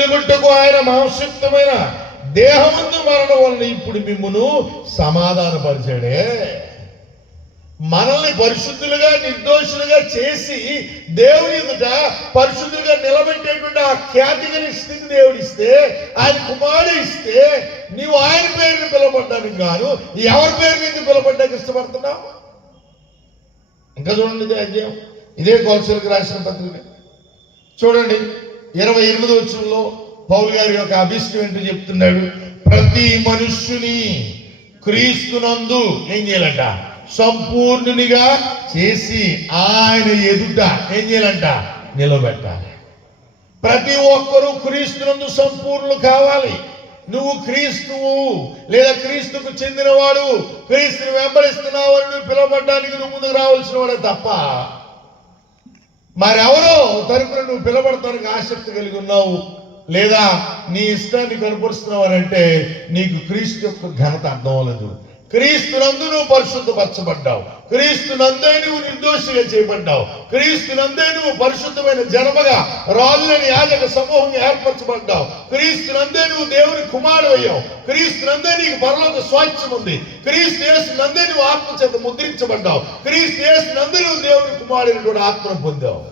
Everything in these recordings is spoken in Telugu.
నిలబెట్టుకు ఆయన మాంసయుక్తమైన దేహమందు మరణం వలన ఇప్పుడు మిమ్మును సమాధానపరిచాడే. మనల్ని పరిశుద్ధులుగా నిర్దోషులుగా చేసి దేవుని ఎదుట పరిశుద్ధులుగా నిలబెట్టేటువంటి ఆ ఖ్యాతి కలిగిన స్థితి దేవుడిస్తే ఆయన కుమారుడు ఇస్తే నీవు ఆయన పేరుని పిలవబడ్డానికి కాదు ఎవరి పేరు మీద పిలవబడ్డానికి ఇష్టపడుతున్నావు? ఇంకా చూడండి ఇదే అధ్యాయం. ఇదే కోల్సలకు రాసిన పత్రిక. చూడండి. ఇరవై ఎనిమిది వచ్చంలో పౌల్ గారి యొక్క అభిష్టం ఏంటో చెప్తున్నాడు. ప్రతి మనుష్యుని క్రీస్తునందు ఏం చేయాలంట? సంపూర్ణునిగా చేసి ఆయన ఎదుట ఏం చేయాలంట? నిలబెట్టాలి. ప్రతి ఒక్కరూ క్రీస్తునందు సంపూర్ణులు కావాలి. నువ్వు క్రీస్తువు లేదా క్రీస్తుకు చెందినవాడు క్రీస్తుని వెంబడిస్తున్నావు అని నువ్వు పిలవబడ్డానికి నువ్వు ముందుకు రావాల్సిన వాడే తప్ప మరెవరో తరపున నువ్వు పిలబడతానికి ఆసక్తి కలిగి ఉన్నావు? లేదా నీ ఇష్టాన్ని కనపరుస్తున్నావు అంటే నీకు క్రీస్తు యొక్క ఘనత అర్థం అవ్వలేదు. క్రీస్తు నందు నువ్వు పరిశుద్ధపరచబడ్డావు. క్రీస్తు నందే నువ్వు నిర్దోషిగా చేయబడ్డావు. క్రీస్తు నందే నువ్వు పరిశుద్ధమైన జన్మగా రాజులని యాజక సమూహం ఏర్పరచబడ్డావు. క్రీస్తు నందే నువ్వు దేవుని కుమారుడు అయ్యావు. క్రీస్తు నందే నీకు పరలోక స్వాస్థ్యం ఉంది. క్రీస్తు యేసు నందే నువ్వు ఆత్మ చేత ముద్రించబడ్డావు. క్రీస్తు యేసు నందే నువ్వు దేవుని కుమారుని కూడా ఆత్మను పొందావు.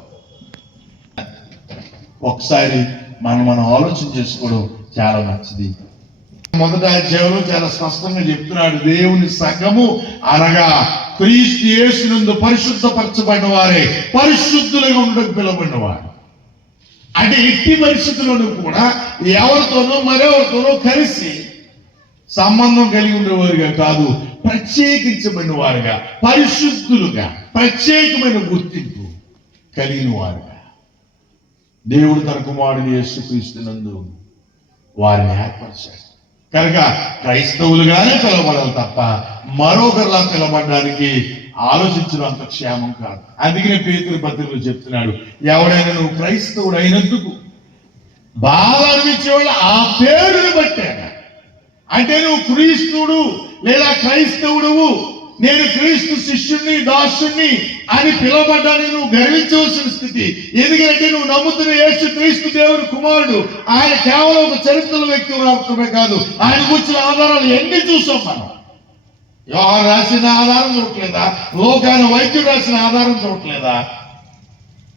ఒకసారి మనం మనం ఆలోచన చేసుకోవడం చాలా మంచిది. మొదటి అధ్యాయంలో చాలా స్పష్టంగా చెప్తున్నాడు. దేవుని సగము అనగా క్రీస్తు యేసునందు పరిశుద్ధపరచబడిన వారే పరిశుద్ధులుగా ఉండకు పిలవబడిన వారు అంటే ఎట్టి పరిస్థితుల్లోనూ కూడా ఎవరితోనో మరెవరితోనో కలిసి సంబంధం కలిగి ఉండేవారుగా కాదు ప్రత్యేకించబడిన వారుగా పరిశుద్ధులుగా ప్రత్యేకమైన గుర్తింపు కలిగిన వారుగా దేవుడు తన కుమారుడు యేసుక్రీస్తునందు వారిని ఏర్పరిచాడు. కనుక క్రైస్తవులుగానే పిలవబడాలి తప్ప మరొకరిలా పిలవబడడానికి ఆలోచించినంత క్షేమం కాదు. అందుకనే పేతురు పత్రికలు చెప్తున్నాడు ఎవడైనా నువ్వు క్రైస్తవుడు అయినందుకు బాగా అనిపించేవాళ్ళు ఆ పేరుని బట్టే అంటే నువ్వు క్రీస్తుడు లేదా క్రైస్తవుడువు. నేను క్రీస్తు శిష్యుణ్ణి దాసుణ్ణి అని పిలువబడ్డానికి నువ్వు గర్వించవలసిన స్థితి. ఎందుకంటే నువ్వు నమ్ముతున్న యేసు క్రీస్తు దేవుని కుమారుడు. ఆయన కేవలం ఒక చరిత్రల వ్యక్తి మాత్రమే కాదు. ఆయన కూర్చున్న ఆధారాలు ఎన్ని చూసాం మనం? యోహాను రాసిన ఆధారం చూడట్లేదా? లోకాన వైద్యుడు రాసిన ఆధారం చూడట్లేదా?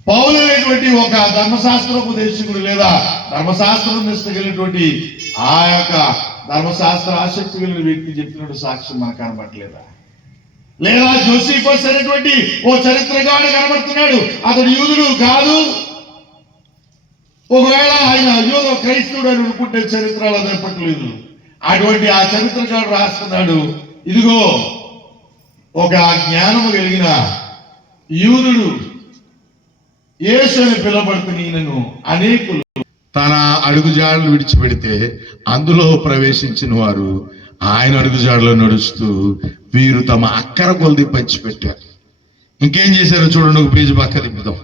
పౌలు అనేటువంటి ఒక ధర్మశాస్త్రోపదేశకుడు లేదా ధర్మశాస్త్రం నిష్ట కలిగినటువంటి ఆ యొక్క ధర్మశాస్త్ర ఆసక్తి కలిగిన వ్యక్తి చెప్పినట్టు సాక్ష్యం మనకు కనబడలేదా లేదా జోసిఫస్ అనేటువంటి ఓ చరిత్రగాడు కనబడుతున్నాడు. అతడు యూదుడు కాదు. ఒకవేళ ఆయన యూదో క్రైస్తవుడు అని అనుకుంటే చరిత్రలో చెప్పట్లేదు అటువంటి ఆ చరిత్రకాడు రాస్తున్నాడు. ఇదిగో ఒక జ్ఞానము కలిగిన యూదుడు యేసు అని పిలబడుతున్న ఈయనను అనేకులు తన అడుగుజాడలు విడిచిపెడితే అందులో ప్రవేశించిన వారు ఆయన అడుగుజాడలో నడుస్తూ వీరు తమ అక్కర కొలది పంచిపెట్టారు. ఇంకేం చేశారో చూడండి ఒక పేజీ పక్క తిప్పుదాం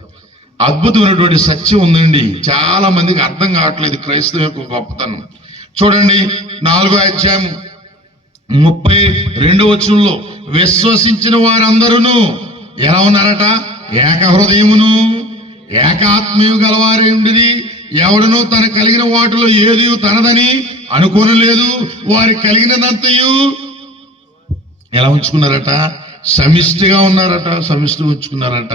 అద్భుతమైనటువంటి సత్యం ఉందండి. చాలా మందికి అర్థం కావట్లేదు క్రైస్తవ యొక్క గొప్పతనం. చూడండి నాలుగో అధ్యాయం ముప్పై రెండు వచనంలో విశ్వసించిన వారందరూ ఎలా ఉన్నారట? ఏక హృదయమును ఏకాత్మీయు గలవారై ఎవడనో తన కలిగిన వాటిలో ఏది తనదని అనుకోనలేదు. వారి కలిగినదంతయు. ఎలా ఉంచుకున్నారట? సమిష్టిగా ఉన్నారట సమిష్టి ఉంచుకున్నారట.